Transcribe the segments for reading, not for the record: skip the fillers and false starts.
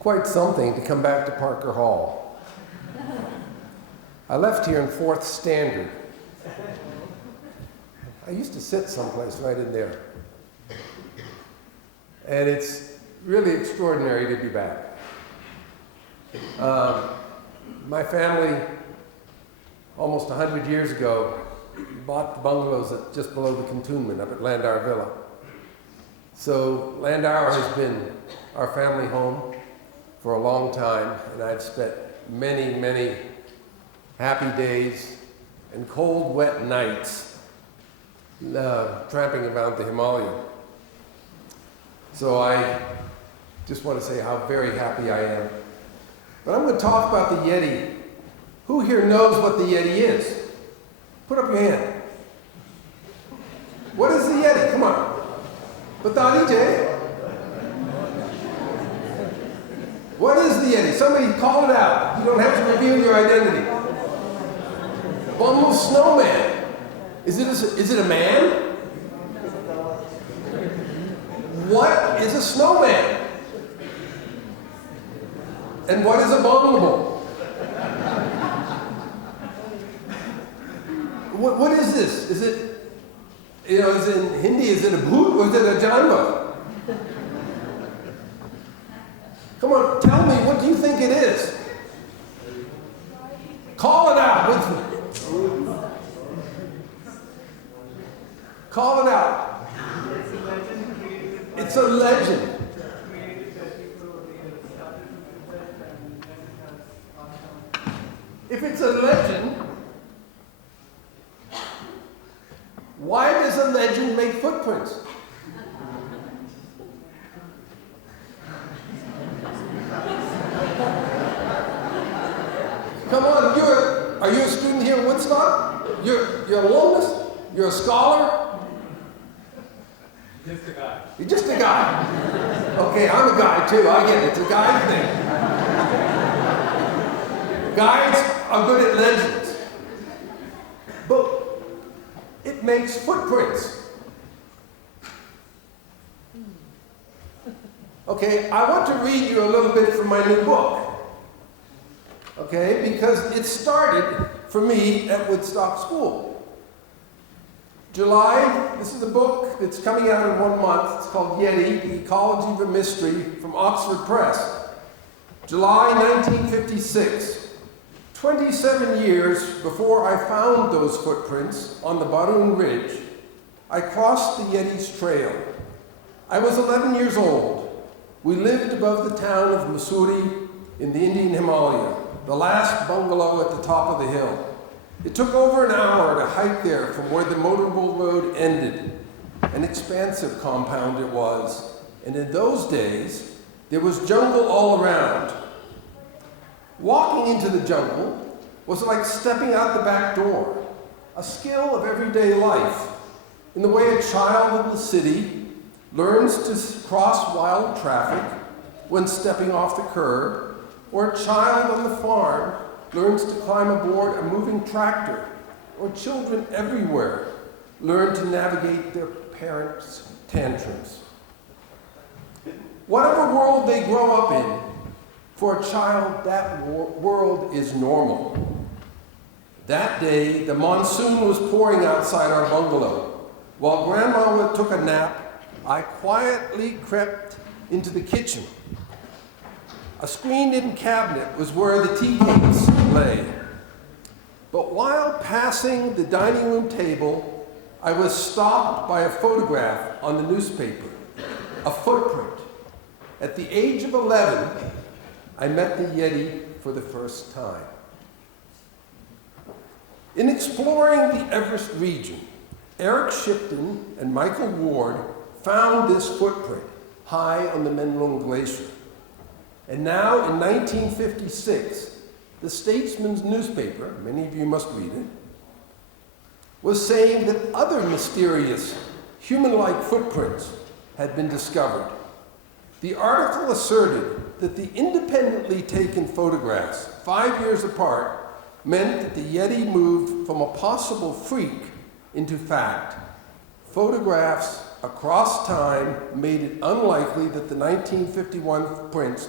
quite something to come back to Parker Hall. I left here in 4th standard. I used to sit someplace right in there. And it's really extraordinary to be back. My family, almost 100 years ago, bought the bungalows just below the cantonment up at Landauer Villa. So Landauer has been our family home for a long time, and I've spent many, many happy days and cold, wet nights tramping around the Himalaya. So I just want to say how very happy I am. But I'm going to talk about the Yeti. Who here knows what the Yeti is? Put up your hand. What is the Yeti? Come on. Bata dijiye. What is the Yeti? Somebody call it out. You don't have to reveal your identity. One little snowman. Is it a man? What is a snowman? And what is a abominable? What is this? Is it, is it in Hindi, is it a bhoot or is it a janvar? Come on, tell me, what do you think it is? Call it out with me. Call it out. It's a legend. If it's a legend, why does a legend make footprints? Come on, are you a student here in Woodstock? You're an alumnus? You're a scholar? Just a guy. You're just a guy. Okay, I'm a guy too. I get it. It's a guy thing. Guys are good at legends. But it makes footprints. Okay, I want to read you a little bit from my new book. Okay, because it started for me at Woodstock School. July, this is a book that's coming out in 1 month. It's called Yeti, The Ecology of a Mystery, from Oxford Press. July 1956. 27 years before I found those footprints on the Barun Ridge, I crossed the Yeti's trail. I was 11 years old. We lived above the town of Mussoorie in the Indian Himalaya, the last bungalow at the top of the hill. It took over an hour to hike there from where the motorable road ended. An expansive compound it was, and in those days, there was jungle all around. Walking into the jungle was like stepping out the back door, a skill of everyday life, in the way a child in the city learns to cross wild traffic when stepping off the curb, or a child on the farm learns to climb aboard a moving tractor, or children everywhere learn to navigate their parents' tantrums. Whatever world they grow up in, for a child, that world is normal. That day, the monsoon was pouring outside our bungalow. While Grandma took a nap, I quietly crept into the kitchen. A screened-in cabinet was where the tea cakes lay. But while passing the dining room table, I was stopped by a photograph on the newspaper, a footprint. At the age of 11, I met the Yeti for the first time. In exploring the Everest region, Eric Shipton and Michael Ward found this footprint high on the Menlung Glacier. And now, in 1956, the Statesman's newspaper, many of you must read it, was saying that other mysterious human-like footprints had been discovered. The article asserted that the independently taken photographs, 5 years apart, meant that the Yeti moved from a possible freak into fact. Photographs across time made it unlikely that the 1951 prints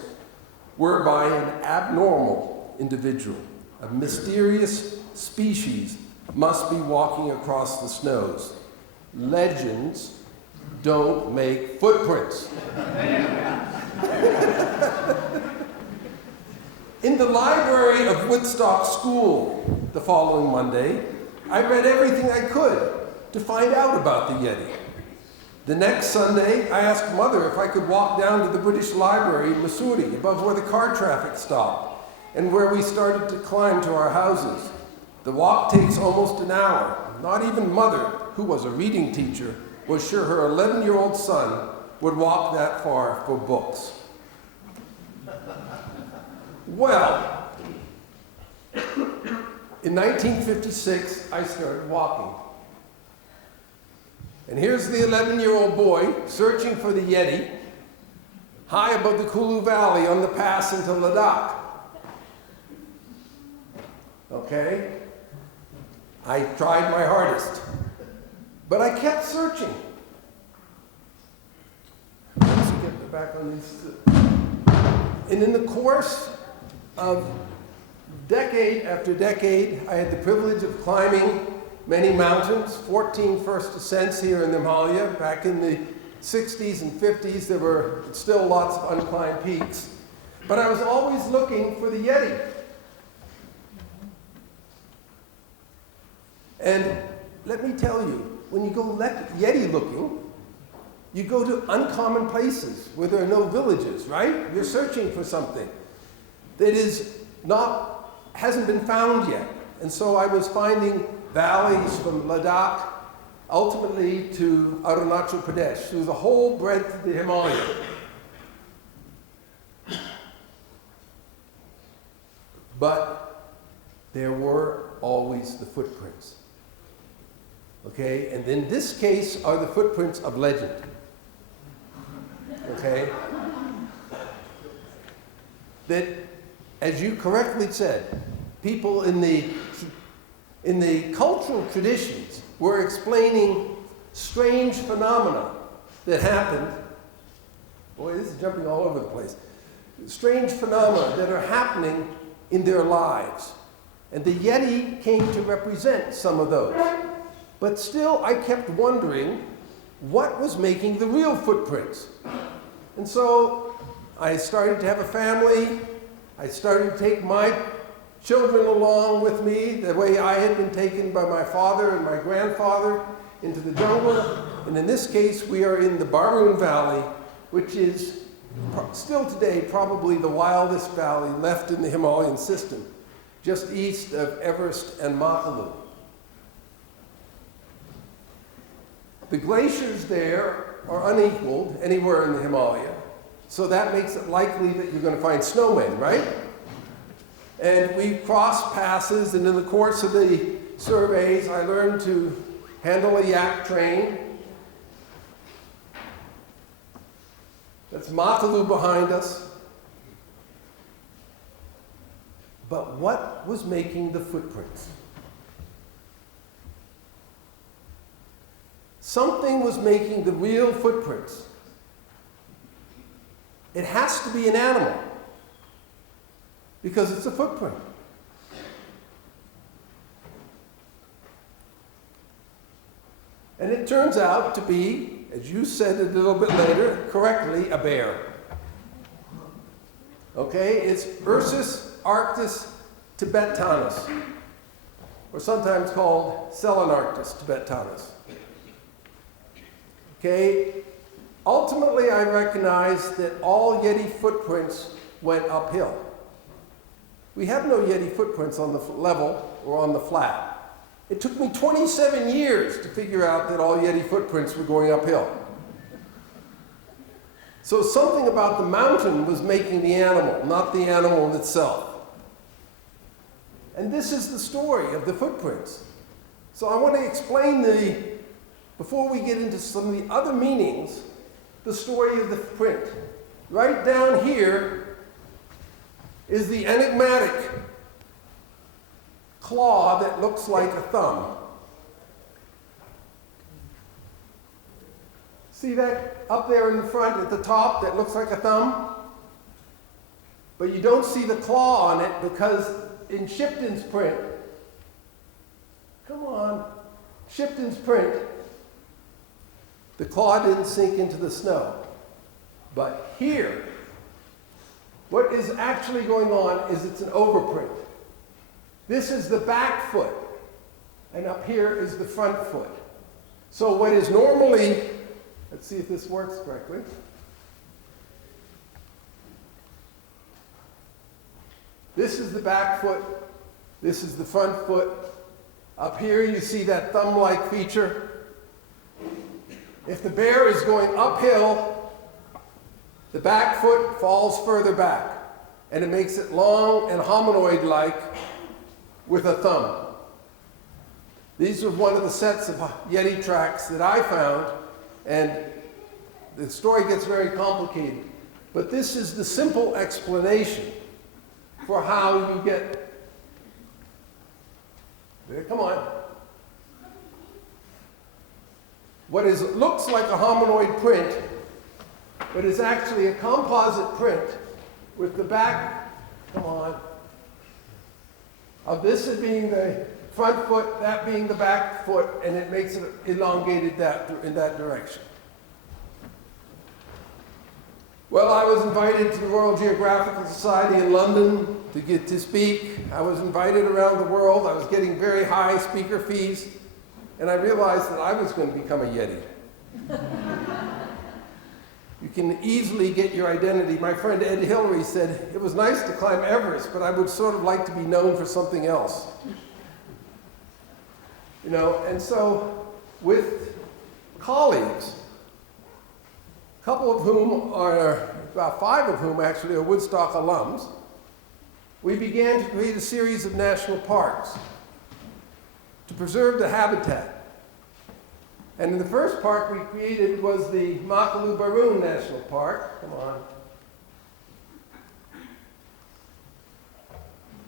whereby an abnormal individual, a mysterious species, must be walking across the snows. Legends don't make footprints. In the library of Woodstock School the following Monday, I read everything I could to find out about the Yeti. The next Sunday, I asked Mother if I could walk down to the British Library in Missouri, above where the car traffic stopped, and where we started to climb to our houses. The walk takes almost an hour. Not even Mother, who was a reading teacher, was sure her 11-year-old son would walk that far for books. Well, in 1956, I started walking. And here's the 11-year-old boy searching for the Yeti high above the Kulu Valley on the pass into Ladakh. Okay? I tried my hardest, but I kept searching. Let's get back on these. And in the course of decade after decade, I had the privilege of climbing many mountains, 14 first ascents here in the Himalaya. Back in the 60s and 50s, there were still lots of unclimbed peaks. But I was always looking for the Yeti. And let me tell you, when you go Yeti looking, you go to uncommon places where there are no villages, right? You're searching for something that hasn't been found yet. And so I was finding valleys from Ladakh, ultimately to Arunachal Pradesh, through the whole breadth of the Himalaya. But there were always the footprints. Okay, and in this case are the footprints of legend. Okay? That, as you correctly said, people in the cultural traditions were explaining strange phenomena that happened. Boy, this is jumping all over the place. Strange phenomena that are happening in their lives. And the Yeti came to represent some of those. But still, I kept wondering what was making the real footprints. And so I started to have a family. I started to take my children along with me the way I had been taken by my father and my grandfather into the jungle. And in this case, we are in the Barun Valley, which is still today probably the wildest valley left in the Himalayan system, just east of Everest and Makalu. The glaciers there are unequaled anywhere in the Himalaya, so that makes it likely that you're going to find snowmen, right? And we crossed passes, and in the course of the surveys, I learned to handle a yak train. That's Makalu behind us. But what was making the footprints? Something was making the real footprints. It has to be an animal, because it's a footprint. And it turns out to be, as you said a little bit later, correctly, a bear. Okay, it's Ursus arctos tibetanus, or sometimes called Selenarctos tibetanus. Okay, ultimately I recognized that all Yeti footprints went uphill. We have no Yeti footprints on the level or on the flat. It took me 27 years to figure out that all Yeti footprints were going uphill. So something about the mountain was making the animal, not the animal in itself. And this is the story of the footprints. So I want to explain before we get into some of the other meanings, the story of the print. Right down here is the enigmatic claw that looks like a thumb. See that up there in the front at the top that looks like a thumb? but you don't see the claw on it because in Shipton's print, come on, Shipton's print, the claw didn't sink into the snow. But here, what is actually going on is it's an overprint. This is the back foot, and up here is the front foot. So what is normally, let's see if this works correctly. This is the back foot, this is the front foot. Up here you see that thumb-like feature. If the bear is going uphill, the back foot falls further back, and it makes it long and hominoid-like with a thumb. These are one of the sets of Yeti tracks that I found, and the story gets very complicated. But this is the simple explanation for how you get, come on. What looks like a hominoid print, but is actually a composite print with the back, come on, of this being the front foot, that being the back foot, and it makes it elongated in that direction. Well, I was invited to the Royal Geographical Society in London to get to speak. I was invited around the world. I was getting very high speaker fees, and I realized that I was going to become a Yeti. You can easily get your identity. My friend Ed Hillary said, it was nice to climb Everest, but I would sort of like to be known for something else. You know, and so with colleagues, a couple of whom are, about 5 of whom actually are Woodstock alums, we began to create a series of national parks to preserve the habitat. And the first park we created was the Makalu Barun National Park, come on,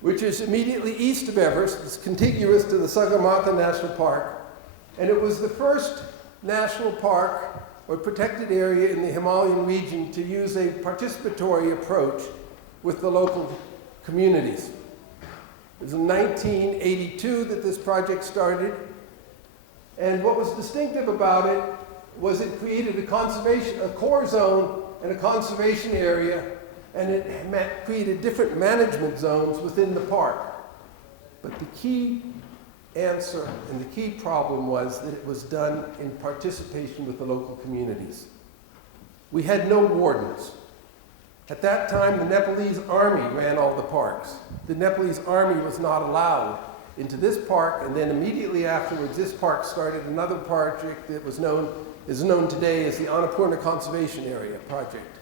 which is immediately east of Everest. It's contiguous to the Sagarmatha National Park. And it was the first national park or protected area in the Himalayan region to use a participatory approach with the local communities. It was in 1982 that this project started. And what was distinctive about it was it created a core zone and a conservation area, and it created different management zones within the park. But the key answer and the key problem was that it was done in participation with the local communities. We had no wardens. At that time, the Nepalese army ran all the parks. The Nepalese army was not allowed into this park, and then immediately afterwards, this park started another project that is known today as the Annapurna Conservation Area project.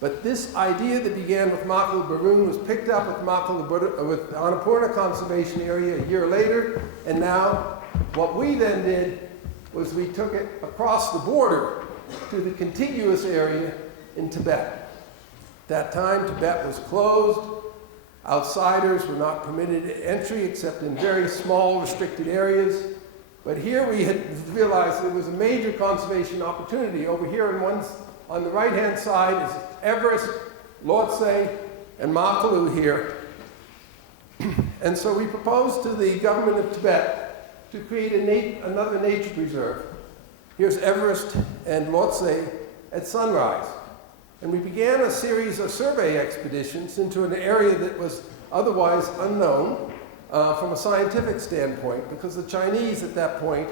But this idea that began with Makalu Barun was picked up with Annapurna Conservation Area a year later, and now what we then did was we took it across the border to the contiguous area in Tibet. At that time, Tibet was closed. Outsiders were not permitted entry except in very small, restricted areas. But here we had realized there was a major conservation opportunity. Over here on the right-hand side is Everest, Lhotse, and Makalu here. And so we proposed to the government of Tibet to create another nature preserve. Here's Everest and Lhotse at sunrise. And we began a series of survey expeditions into an area that was otherwise unknown from a scientific standpoint, because the Chinese at that point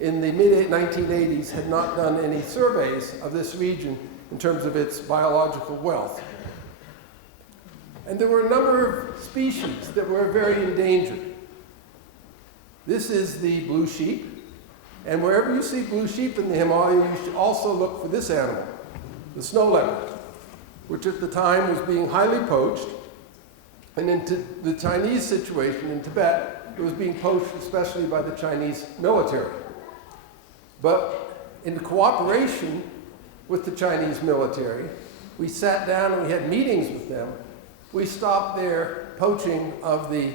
in the mid-1980s had not done any surveys of this region in terms of its biological wealth. And there were a number of species that were very endangered. This is the blue sheep, and wherever you see blue sheep in the Himalaya, you should also look for this animal, the snow leopard, which at the time was being highly poached. And in the Chinese situation in Tibet, it was being poached especially by the Chinese military. But in cooperation with the Chinese military, we sat down and we had meetings with them. We stopped their poaching of the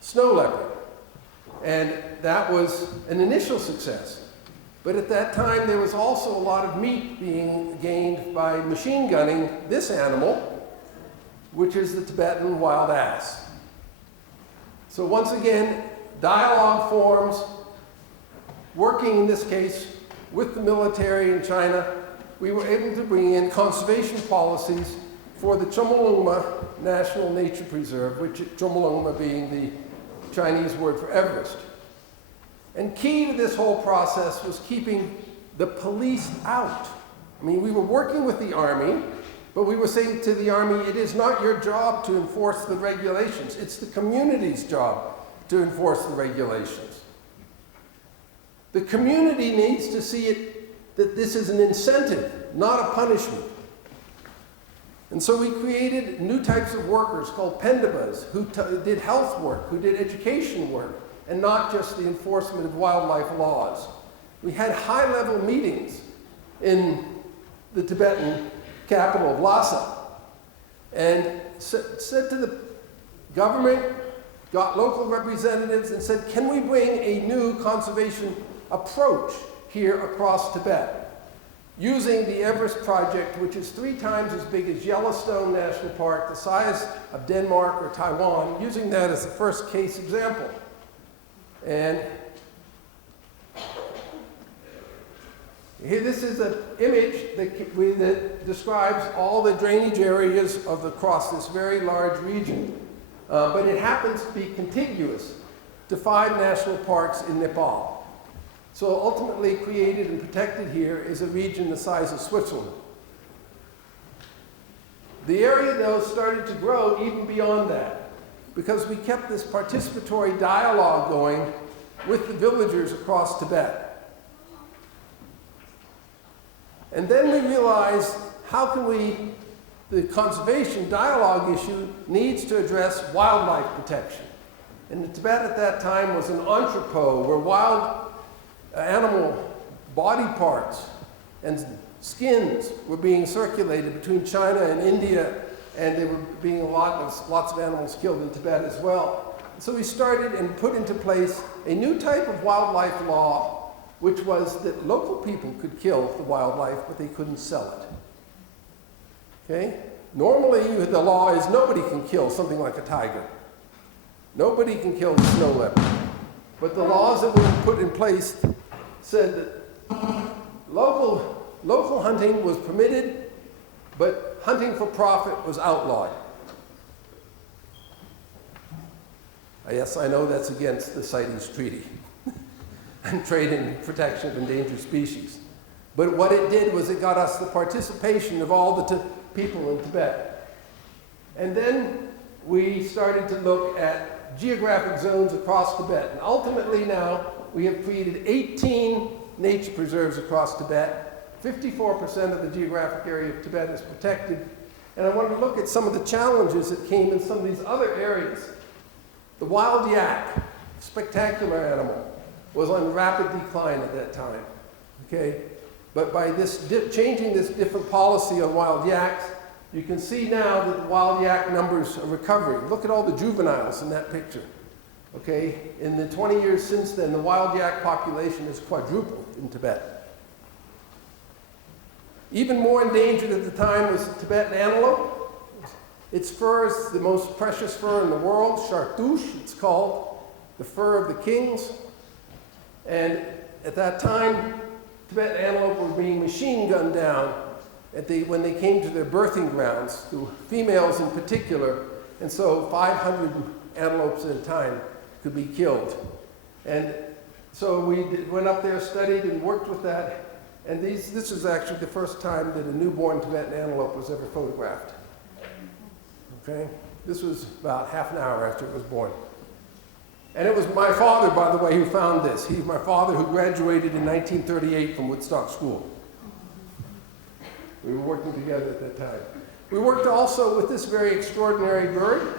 snow leopard. And that was an initial success. But at that time, there was also a lot of meat being gained by machine gunning this animal, which is the Tibetan wild ass. So once again, dialogue forms, working in this case with the military in China. We were able to bring in conservation policies for the Chomolungma National Nature Preserve, which Chomolungma being the Chinese word for Everest. And key to this whole process was keeping the police out. I mean, we were working with the army, but we were saying to the army, it is not your job to enforce the regulations. It's the community's job to enforce the regulations. The community needs to see it that this is an incentive, not a punishment. And so we created new types of workers called pendabas, who did health work, who did education work, and not just the enforcement of wildlife laws. We had high-level meetings in the Tibetan capital of Lhasa, and said to the government, got local representatives and said, can we bring a new conservation approach here across Tibet, using the Everest project, which is 3 times as big as Yellowstone National Park, the size of Denmark or Taiwan, using that as the first case example. And here, this is an image that describes all the drainage areas across this very large region. But it happens to be contiguous to 5 national parks in Nepal. So ultimately created and protected here is a region the size of Switzerland. The area, though, started to grow even beyond that, because we kept this participatory dialogue going with the villagers across Tibet. And then we realized, how can the conservation dialogue issue needs to address wildlife protection. And Tibet at that time was an entrepot where wild animal body parts and skins were being circulated between China and India, and there were being lots of animals killed in Tibet as well. So we started and put into place a new type of wildlife law, which was that local people could kill the wildlife, but they couldn't sell it. Okay? Normally, the law is nobody can kill something like a tiger. Nobody can kill the snow leopard. But the laws that were put in place said that local hunting was permitted, but hunting for profit was outlawed. Yes, I know that's against the CITES Treaty and Trade and Protection of Endangered Species. But what it did was it got us the participation of all the people in Tibet. And then we started to look at geographic zones across Tibet. And ultimately now, we have created 18 nature preserves across Tibet. 54% of the geographic area of Tibet is protected. And I wanted to look at some of the challenges that came in some of these other areas. The wild yak, spectacular animal, was on rapid decline at that time. Okay? But by changing this different policy on wild yaks, you can see now that the wild yak numbers are recovering. Look at all the juveniles in that picture. Okay? In the 20 years since then, the wild yak population has quadrupled in Tibet. Even more endangered at the time was the Tibetan antelope. Its fur is the most precious fur in the world, chartouche, it's called, the fur of the kings. And at that time, Tibetan antelope were being machine gunned down when they came to their birthing grounds, the females in particular. And so 500 antelopes at a time could be killed. And so we went up there, studied, and worked with that. And this is actually the first time that a newborn Tibetan antelope was ever photographed. Okay? This was about half an hour after it was born. And it was my father, by the way, who found this. He's my father who graduated in 1938 from Woodstock School. We were working together at that time. We worked also with this very extraordinary bird,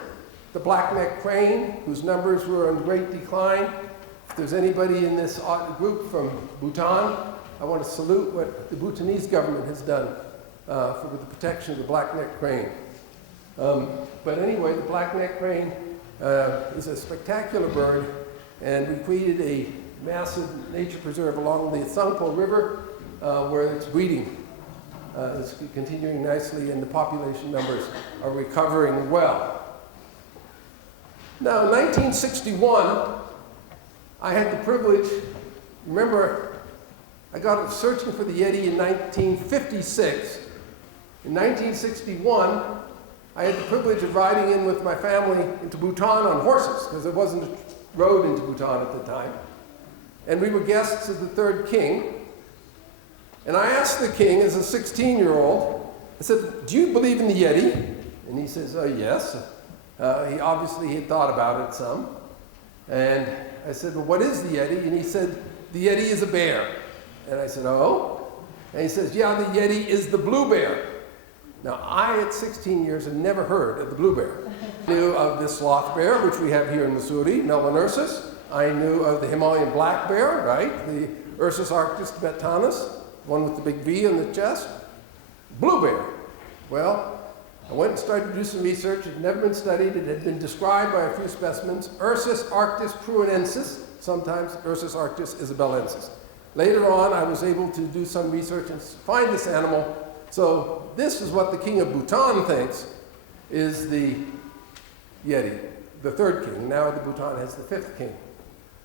the black-necked crane, whose numbers were in great decline. If there's anybody in this group from Bhutan, I want to salute what the Bhutanese government has done for the protection of the black-necked crane. But anyway, the black-necked crane is a spectacular bird, and we created massive nature preserve along the Tsangpo River, where it's breeding. It's continuing nicely, and the population numbers are recovering well. Now, in 1961, I had the privilege, remember, I got searching for the Yeti in 1956. In 1961, I had the privilege of riding in with my family into Bhutan on horses, because there wasn't a road into Bhutan at the time. And we were guests of the third king. And I asked the king, as a 16-year-old, I said, "Do you believe in the Yeti?" And he says, "Yes." He obviously had thought about it some. And I said, "Well, what is the Yeti?" And he said, "The Yeti is a bear." And I said, "Oh?" And he says, "Yeah, the Yeti is the blue bear." Now, I, at 16 years, had never heard of the blue bear. I knew of the sloth bear, which we have here in Missouri, Melanoursus. I knew of the Himalayan black bear, right? The Ursus arctos tibetanus, one with the big V on the chest. Blue bear. Well, I went and started to do some research. It had never been studied. It had been described by a few specimens. Ursus arctos pruinensis, sometimes Ursus arctos isabelensis. Later on, I was able to do some research and find this animal. So this is what the king of Bhutan thinks is the Yeti, the third king. Now the Bhutan has the fifth king.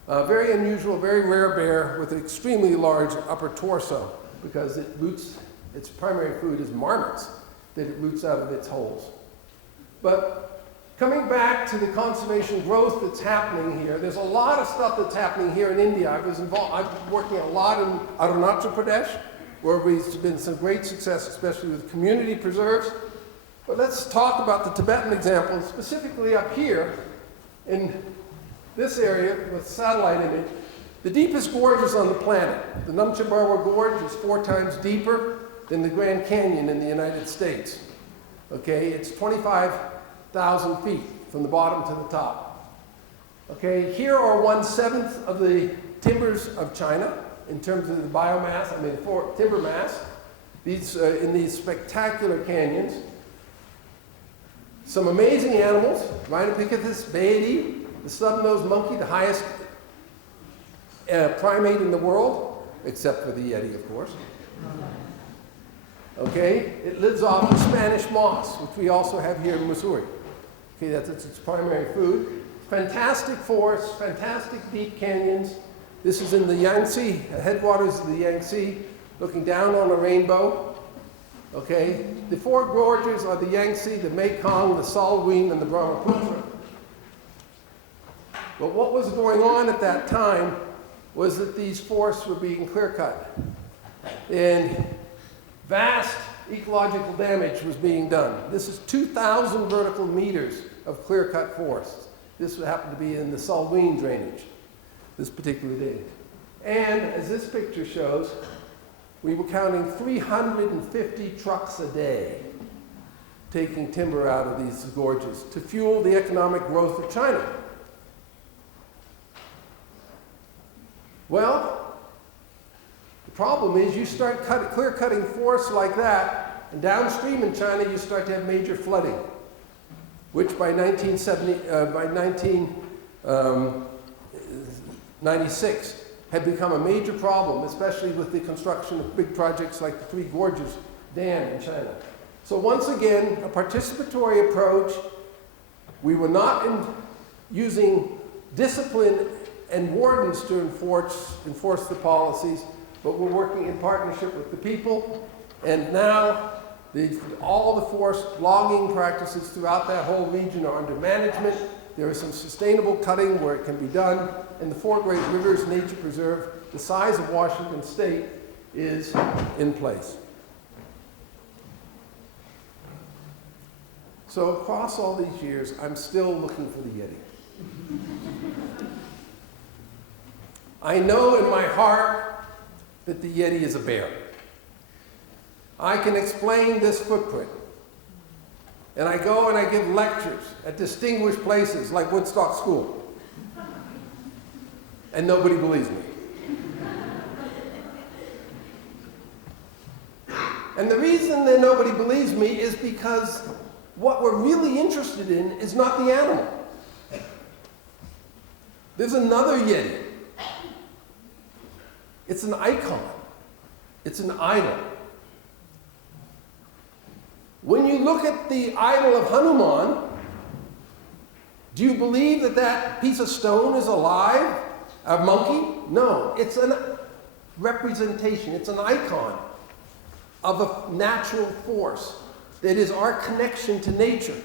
Very unusual, very rare bear with an extremely large upper torso, because it roots, its primary food is marmots that it roots out of its holes. But coming back to the conservation growth that's happening here, there's a lot of stuff that's happening here in India. I've been working a lot in Arunachal Pradesh, where we've been some great success, especially with community preserves. But let's talk about the Tibetan example, specifically up here in this area with satellite image. The deepest gorges on the planet, the Namche Gorge, is 4 times deeper than the Grand Canyon in the United States. Okay, it's 25,000 feet from the bottom to the top. Okay, here are 1/7 of the timbers of China in terms of the biomass, timber mass. These, in these spectacular canyons. Some amazing animals, Rhinopithecus baetii, the snub-nosed monkey, the highest primate in the world, except for the Yeti, of course. Okay, it lives off of Spanish moss, which we also have here in Missouri. Okay, that's its primary food. Fantastic forests, fantastic deep canyons. This is in the Yangtze, headwaters of the Yangtze, looking down on a rainbow. Okay, the 4 gorges are the Yangtze, the Mekong, the Salween, and the Brahmaputra. But what was going on at that time was that these forests were being clear-cut. And vast ecological damage was being done. This is 2,000 vertical meters of clear-cut forests. This would happen to be in the Salween drainage, this particular day. And as this picture shows, we were counting 350 trucks a day taking timber out of these gorges to fuel the economic growth of China. Well, the problem is you start clear-cutting forests like that, and downstream in China you start to have major flooding, which by 1996 had become a major problem, especially with the construction of big projects like the Three Gorges Dam in China. So once again, a participatory approach. We were not using discipline and wardens to enforce the policies, but we're working in partnership with the people. And now all the forest logging practices throughout that whole region are under management. There is some sustainable cutting where it can be done. And the 4 Great Rivers Nature Preserve, the size of Washington State, is in place. So across all these years, I'm still looking for the Yeti. I know in my heart that the Yeti is a bear. I can explain this footprint. And I go and I give lectures at distinguished places like Woodstock School. And nobody believes me. And the reason that nobody believes me is because what we're really interested in is not the animal. There's another Yeti. It's an icon. It's an idol. When you look at the idol of Hanuman, do you believe that that piece of stone is alive? A monkey? No, it's a representation. It's an icon of a natural force that is our connection to nature.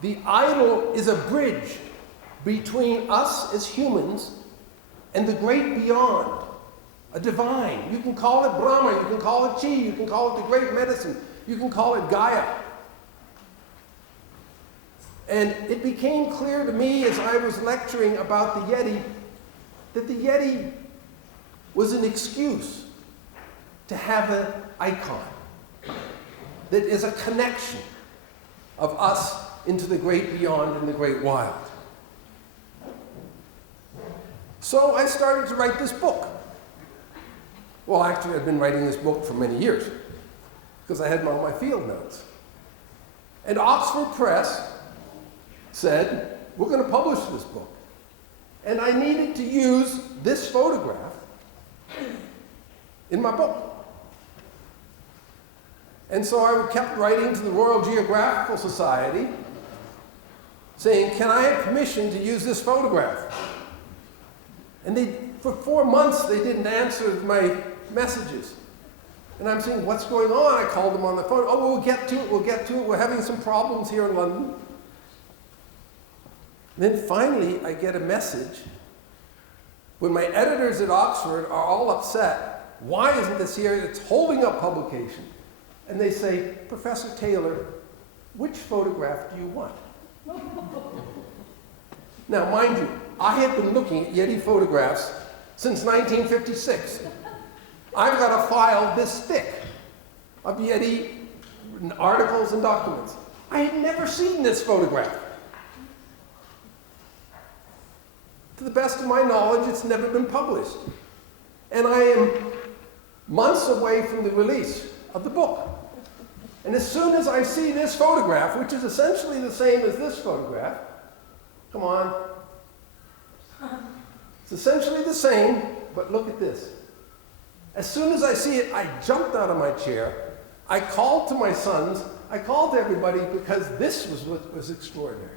The idol is a bridge between us as humans and the great beyond, a divine. You can call it Brahma, you can call it Chi, you can call it the great medicine, you can call it Gaia. And it became clear to me as I was lecturing about the Yeti that the Yeti was an excuse to have an icon that is a connection of us into the great beyond and the great wild. So I started to write this book. Well, actually, I've been writing this book for many years because I had all my field notes. And Oxford Press said, we're going to publish this book. And I needed to use this photograph in my book. And so I kept writing to the Royal Geographical Society saying, can I have permission to use this photograph? And for 4 months, they didn't answer my messages. And I'm saying, what's going on? I called them on the phone. Oh, we'll get to it. We're having some problems here in London. And then finally, I get a message when my editors at Oxford are all upset. Why isn't this here? It's holding up publication. And they say, Professor Taylor, which photograph do you want? Now, mind you, I have been looking at Yeti photographs since 1956. I've got a file this thick of Yeti articles and documents. I had never seen this photograph. To the best of my knowledge, it's never been published. And I am months away from the release of the book. And as soon as I see this photograph, which is essentially the same as this photograph, come on. It's essentially the same, but look at this. As soon as I see it, I jumped out of my chair. I called to my sons. I called to everybody because this was what was extraordinary.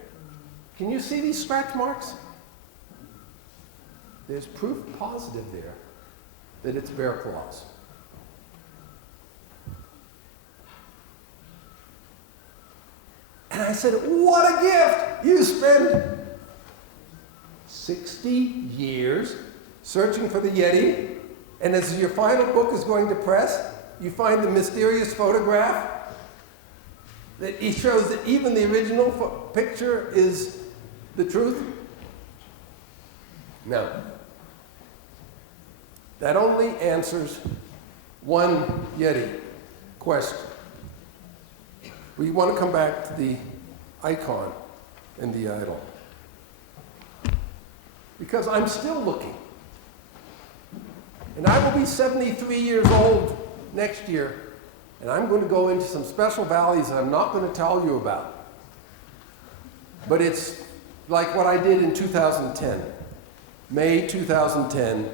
Can you see these scratch marks? There's proof positive there that it's bear claws. And I said, what a gift! You spend 60 years searching for the Yeti, and as your final book is going to press, you find the mysterious photograph that it shows that even the original picture is the truth? No. That only answers one Yeti question. We want to come back to the icon and the idol. Because I'm still looking. And I will be 73 years old next year, and I'm going to go into some special valleys that I'm not going to tell you about. But it's like what I did in 2010. May 2010,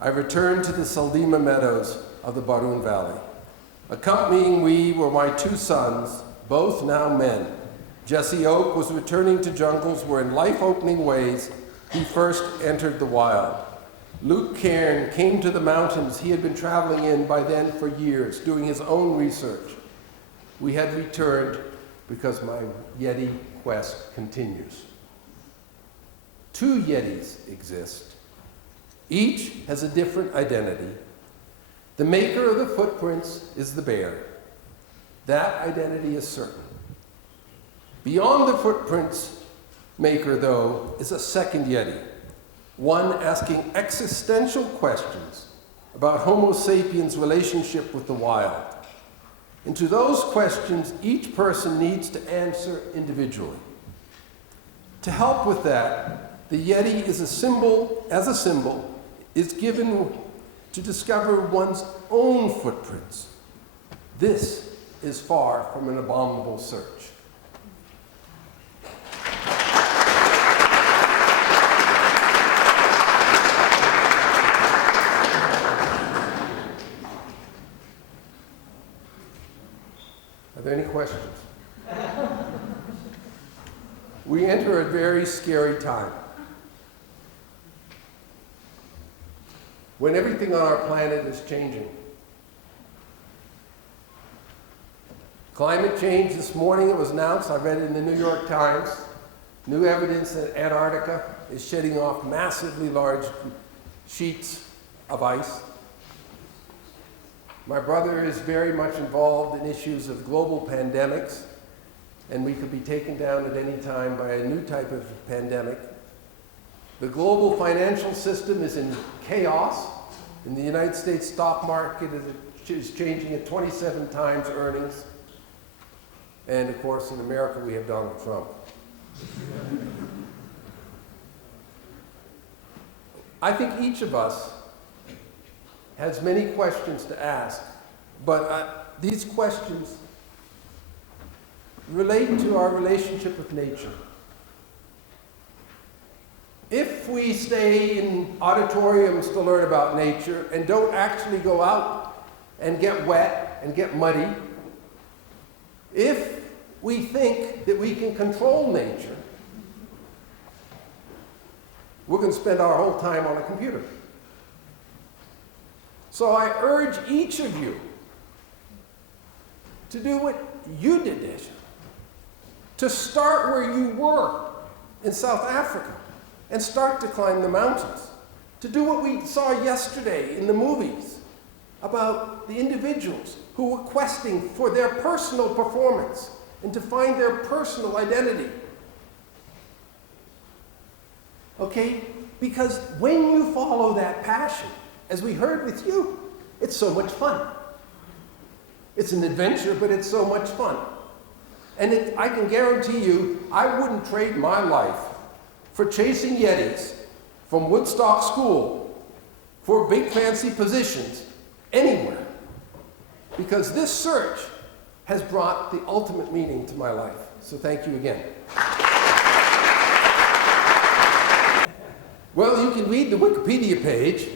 I returned to the Saldima meadows of the Barun Valley. Accompanying me were my 2 sons, both now men. Jesse Oak was returning to jungles where in life-opening ways he first entered the wild. Luke Cairn came to the mountains he had been traveling in by then for years, doing his own research. We had returned because my Yeti quest continues. 2 Yetis exist. Each has a different identity. The maker of the footprints is the bear. That identity is certain. Beyond the footprints maker, though, is a second Yeti, one asking existential questions about Homo sapiens' relationship with the wild. And to those questions, each person needs to answer individually. To help with that, the Yeti is a symbol, is given to discover one's own footprints. This is far from an abominable search. Are there any questions? We enter a very scary time, when everything on our planet is changing. Climate change, this morning it was announced, I read it in the New York Times, new evidence that Antarctica is shedding off massively large sheets of ice. My brother is very much involved in issues of global pandemics, and we could be taken down at any time by a new type of pandemic. The global financial system is in chaos. In the United States stock market is changing at 27 times earnings. And of course, in America, we have Donald Trump. I think each of us has many questions to ask, but these questions relate to our relationship with nature. If we stay in auditoriums to learn about nature and don't actually go out and get wet and get muddy, if we think that we can control nature, we're going to spend our whole time on a computer. So I urge each of you to do what you did, Desha, to start where you were in South Africa and start to climb the mountains, to do what we saw yesterday in the movies about the individuals who were questing for their personal performance and to find their personal identity. Okay? Because when you follow that passion, as we heard with you, it's so much fun. It's an adventure, but it's so much fun. And I can guarantee you, I wouldn't trade my life for chasing Yetis from Woodstock School for big fancy positions anywhere. Because this search has brought the ultimate meaning to my life. So thank you again. Well, you can read the Wikipedia page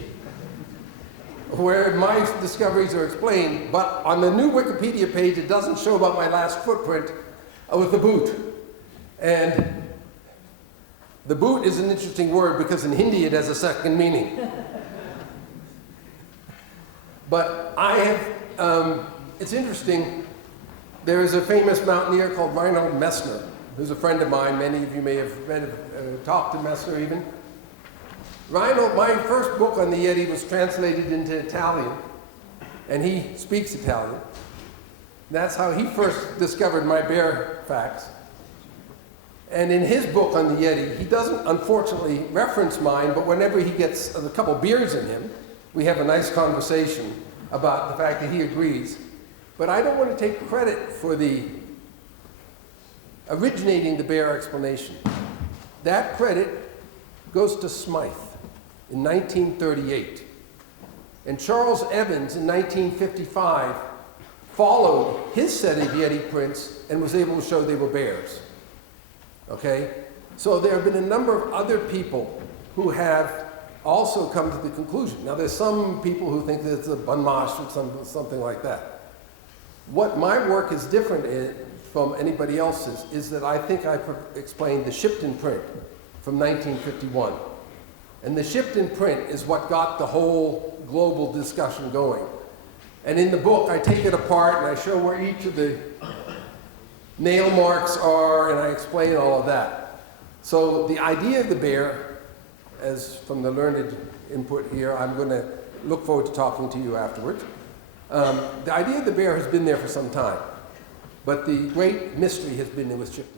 where my discoveries are explained, but on the new Wikipedia page, it doesn't show about my last footprint with the boot. And the boot is an interesting word because in Hindi it has a second meaning. But I have, it's interesting, there is a famous mountaineer called Reinhold Messner, who's a friend of mine. Many of you may have read, talked to Messner even. Reinhold, my first book on the Yeti was translated into Italian, and he speaks Italian. That's how he first discovered my bear facts. And in his book on the Yeti, he doesn't unfortunately reference mine, but whenever he gets a couple beers in him, we have a nice conversation about the fact that he agrees. But I don't want to take credit for the originating the bear explanation. That credit goes to Smythe in 1938. And Charles Evans in 1955 followed his set of Yeti prints and was able to show they were bears. Okay? So there have been a number of other people who have also come to the conclusion. Now there's some people who think that it's a bunmash or something like that. What my work is different from anybody else's is that I think I explained the Shipton print from 1951. And the Shipton print is what got the whole global discussion going. And in the book, I take it apart and I show where each of the nail marks are, and I explain all of that. So the idea of the bear, as from the learned input here, I'm going to look forward to talking to you afterwards. The idea of the bear has been there for some time, but the great mystery has been with Shipton.